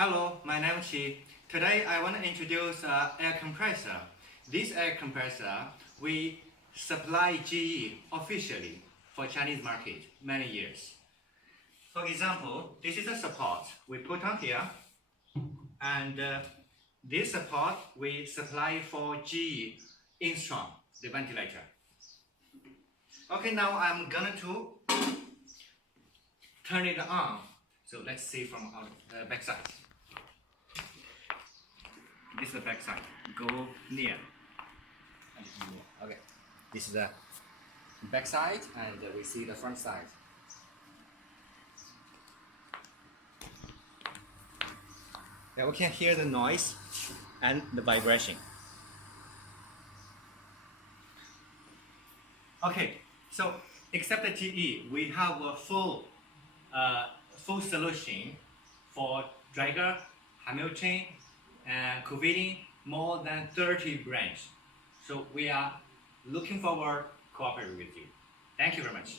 Hello, my name is Qi. Today I want to introduce air compressor. This air compressor we supply GE officially for Chinese market many years. For example, this is a support we put on here, and this support we supply for GE Instron, the ventilator. Okay, now I'm going to turn it on. So let's see from our back side. This is the back side. Go near. Okay. This is the back side, and we see the front side. Now we can hear the noise and the vibration. Okay, so except the GE, we have a full solution for Draeger, Hamilton, and Covidien, more than 30 brands. So we are looking forward to cooperate with you. Thank you very much.